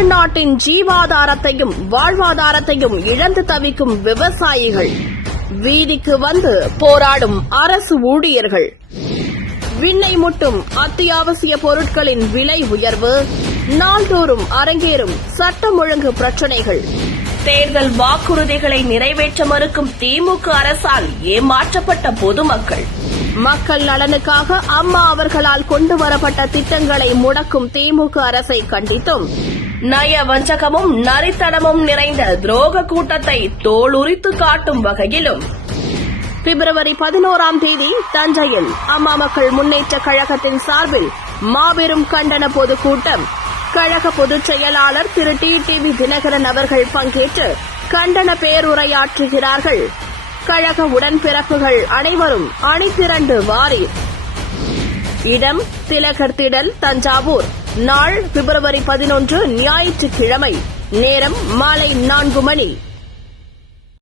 தமிழ்நாட்டின் ஜீவாதாரத்தையும் வாழ்வாதாரத்தையும் இழந்து தவிக்கும் விவசாயிகள், வீதிக்கு வந்து போராடும் அரசு ஊழியர்கள், விண்ணை முட்டும் அத்தியாவசிய பொருட்களின் விலை உயர்வு, நாள்தோறும் அரங்கேறும் சட்டம் ஒழுங்கு பிரச்சினைகள், தேர்தல் வாக்குறுதிகளை நிறைவேற்ற மறுக்கும் திமுக அரசால் ஏமாற்றப்பட்ட பொதுமக்கள், மக்கள் நலனுக்காக அம்மா அவர்களால் கொண்டுவரப்பட்ட திட்டங்களை முடக்கும் திமுக அரசை கண்டித்தும், நய வஞ்சகமும் நரித்தனமும் நிறைந்த துரோக கூட்டத்தை தோலுரித்து காட்டும் வகையிலும் பிப்ரவரி 11ஆம் தேதி தஞ்சையில் அம்மா மக்கள் முன்னேற்ற கழகத்தின் சார்பில் மாபெரும் கண்டன பொதுக்கூட்டம். கழக பொதுச் செயலாளர் திரு டிடிவி தினகரன் அவர்கள் பங்கேற்று கண்டன பேருரையாற்றுகிறார்கள். கழக உடன்பிறப்புகள் அனைவரும் அணிதிரண்டு வாரீர். இடம் திலகர் திடல், தஞ்சாவூர். நாள் பிப்ரவரி 11 ஞாயிற்றுக்கிழமை. நேரம் மாலை 4 மணி.